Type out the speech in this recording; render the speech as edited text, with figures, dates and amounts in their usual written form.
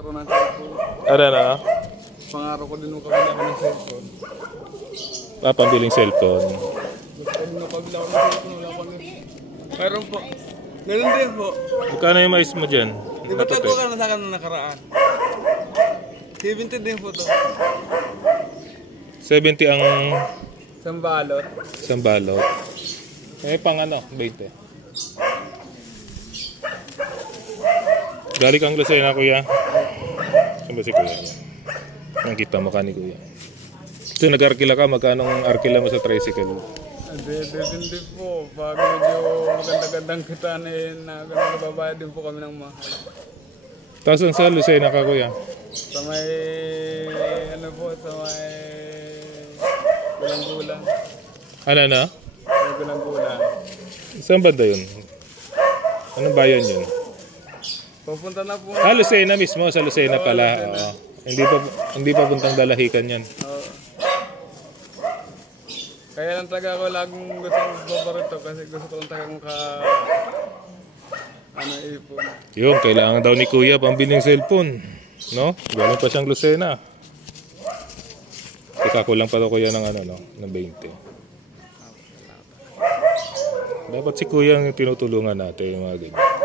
Karoon ng cellphone. Ano na? Pangaraw ko din makabila ko ng cellphone. Pambiling cellphone. Gusto ko din makabila ko ng cellphone. Wala ko na. Mayroon po. Ganun din po. Magkano yung mais mo dyan? Di ba tago ka na sa akin na nakaraan? 70 din po to. 70 ang Sambalot. isang balot. Eh, pang ano? 20. Galing kang Lucena, kuya. Saan ba si kuya? Nakita mo ka ni kuya. Ito, nag-arkila ka. Magkano ang arkila mo sa tricycle? Hindi po. Pag medyo maganda-gandang kita na yun, nagbabayad din po kami ng mahal. Tapos sa Lucena ka, kuya? Sa may, ano po, sa may gulang-gulang. Ano na? May gulang-gulang. Saan banda yun? Anong bayan yun? Pupunta na po. Lucena mismo. Sa Lucena pala. Oo. Hindi pa puntang Dalahican yan. Oo. Kaya lang taga ko laging gustong paborito kasi gusto ko lang tagang ipon. Yun, kailangan daw ni kuya pambiling cellphone. No? Galing pa siyang Lucena. Ika ko lang pa daw kuya ng ng 20. Dapat si kuya ang tinutulungan natin yung mga ganyan.